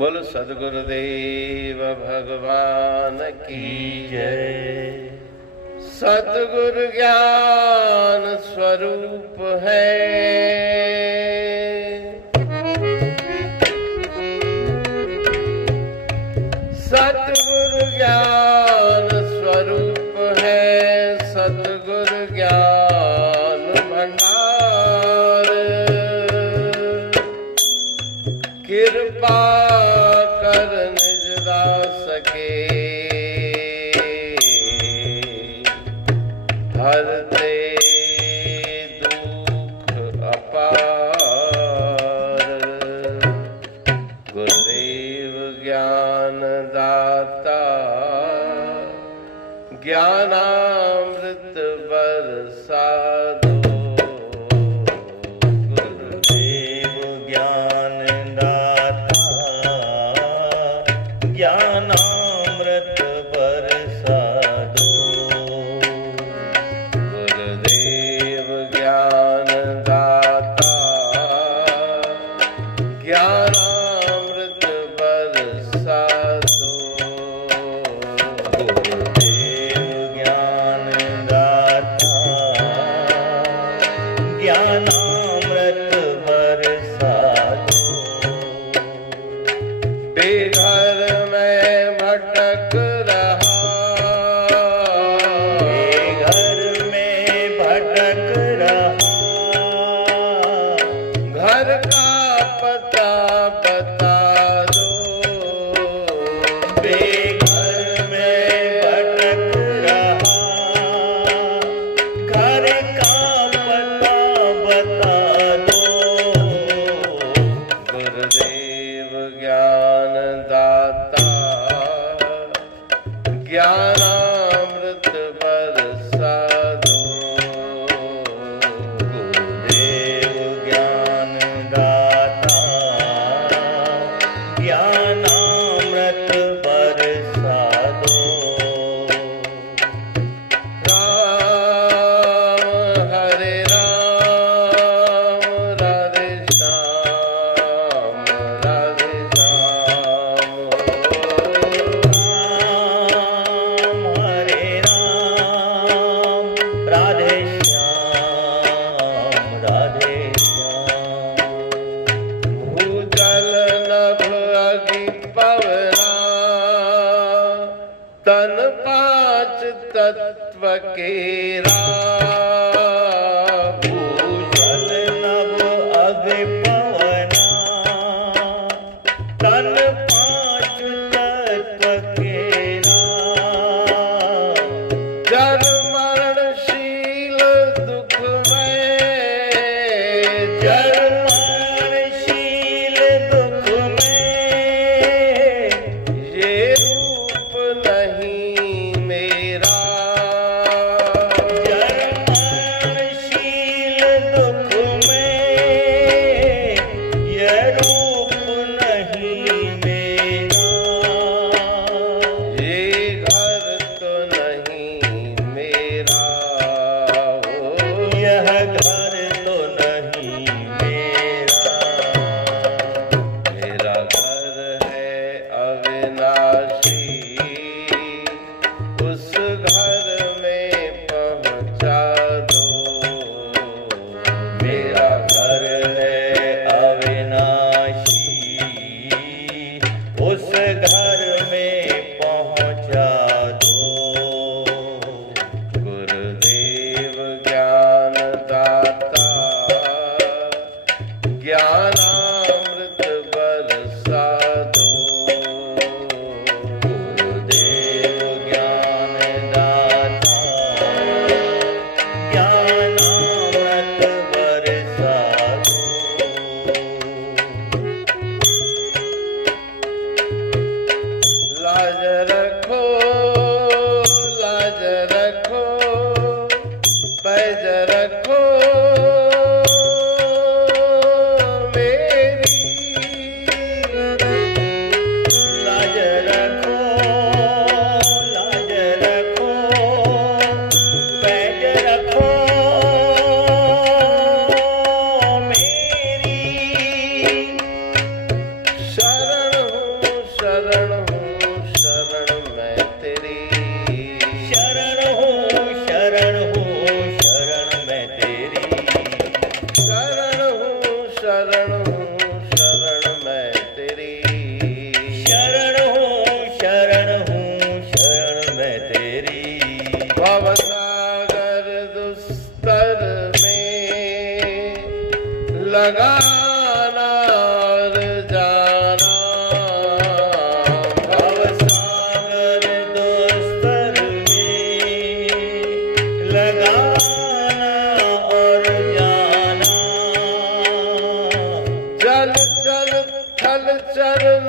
बोल सद्गुरुदेव भगवान की जय। सद्गुरु ज्ञान स्वरूप है, सद्गुरु ज्ञान स्वरूप है, सद्गुरु ज्ञान भंडार। कृपा कर निज दास के, हरते दुख अपार। गुरुदेव ज्ञान दाता, ज्ञानामृत बरसा दो। गुरुदेव ज्ञान दाता, ज्ञानामृत बरसा दो। गुरुदेव ज्ञान दाता, ज्ञानामृत बरसा दो। गुरुदेव ज्ञान दाता, ज्ञानामृत बरसा दो। बेघर में भटक रहा, बेघर में भटक रहा, घर का पता बता दो। बेघर में भटक रहा, घर का पता बता दो। गुरुदेव ज्ञान दाता, ज्ञानामृत बरसा दो। गुरुदेव ज्ञान दाता, ज्ञानामृत बरसा दो। राम हरे राम, राधे श्याम, राधे श्याम। राम हरे राम, राधे श्याम, राधे श्याम। भूजल नभ अग्नि पवना, तन पांच तत्व केरा। भूजल नभ अग्नि पवना, तन पांच तत्व केरा। जन्म मरणशील दुखमय, जन्म मरणशील दुखमय, ये रूप नहीं मेरा। जन्म मरणशील दुखमय, ये रूप नहीं मेरा।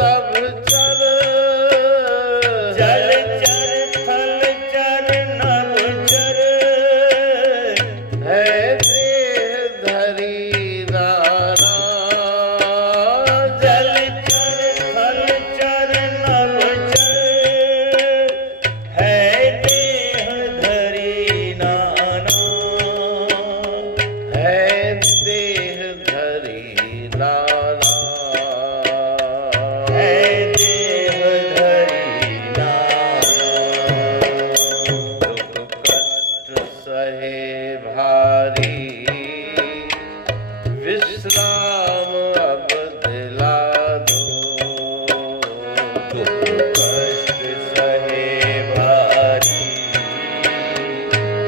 नभचर जल चर थल चर नभचर है देह धरी नाना जल चर थल चर नभचर है देह धरी नाना है देह धरी नाना है देह धरी नाना दुख कष्ट सहे भारी विश्राम अब दिला दो दुख कष्ट सहे भारी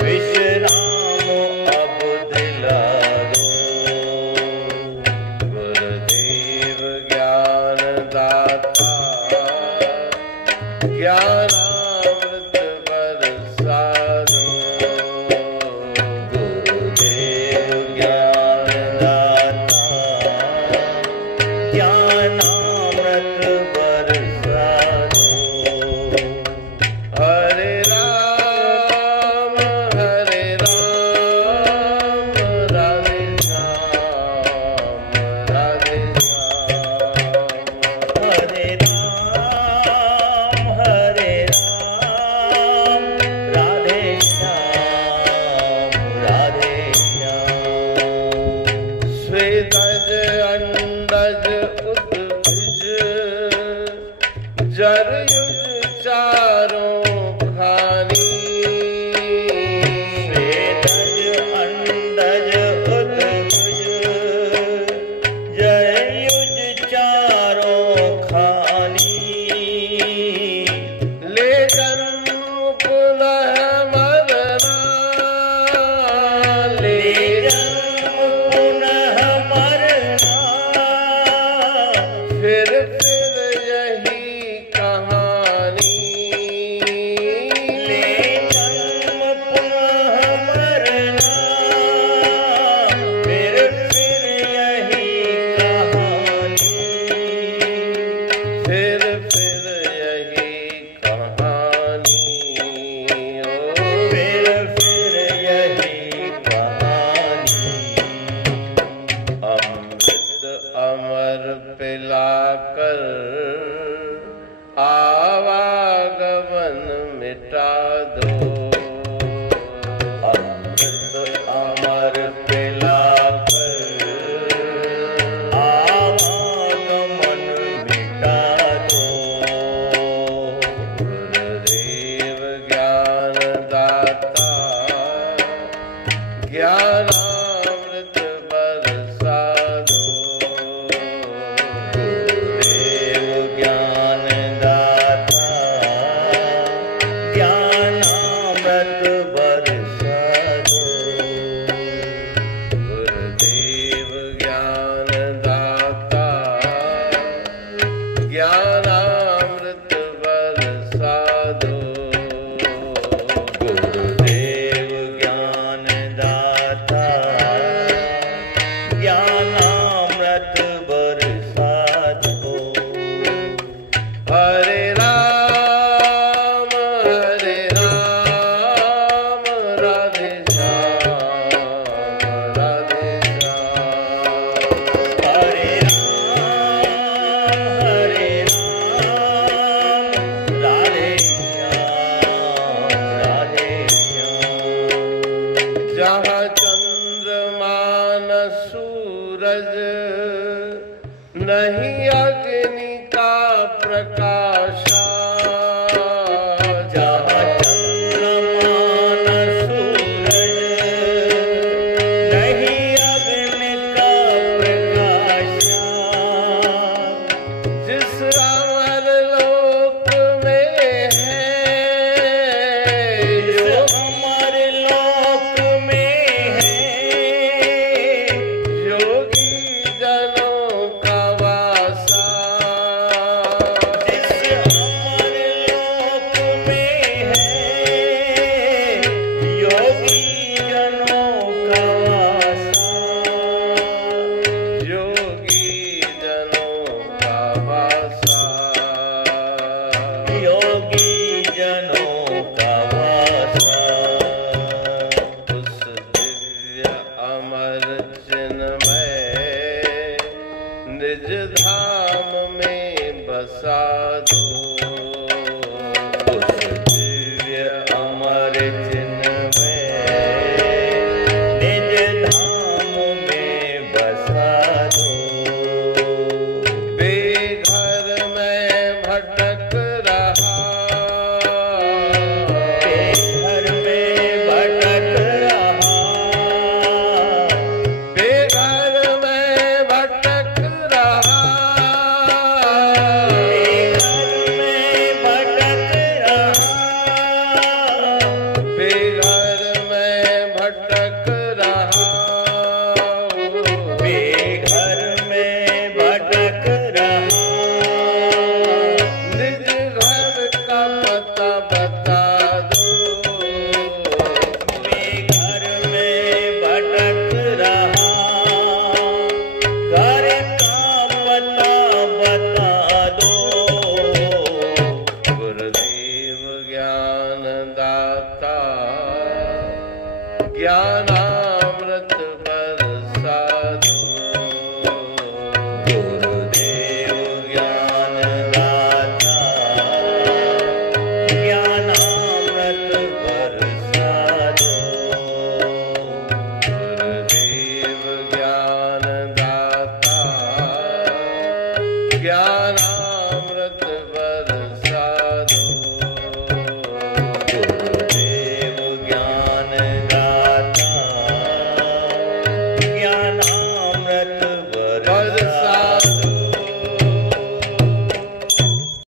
विश्राम अब दिला दो गुरुदेव ज्ञान दाता ज्ञानामृत बरसा दो गुरुदेव ज्ञान दाता ज्ञानामृत बरसा दो हरे राम राधे श्याम राधे श्याम हरे राम राधे श्याम राधे श्याम स्वेदज अंडज उद्भिज जरयुज चारों खानी वेदज अंडज उद्भुज जयुज चारों खानी ले जन्म पुनः मरना ले जन्म पुनः मरना फिर यही कहानी ले जन्म पुनः मरना फिर यही कहानी फिर यही कहानी फिर यही कहानी अमृत अमर पिलाकर आवागमन मिटा दो अमृत अमर पिलाकर आवागमन मिटा दो गुरुदेव ज्ञान दाता ज्ञानामृत बरसा दो गुरुदेव ज्ञान दाता ज्ञानामृत बरसा दो गुरुदेव ज्ञान दाता ज्ञानामृत बरसा दो गुरुदेव ज्ञान दाता ज्ञानामृत बरसा दो हरे राम राधे श्याम राधे श्याम हरे राम राधे श्याम राधे श्याम जहाँ चंद्रमा न सूरज नहीं अग्नि का प्रकाशा जहाँ चंद्रमा न सूरज नहीं अग्नि का प्रकाशा जिस अमर लोक में है इस अमर लोक में है योगी जनों का वासा योगी जनों का वासा साधु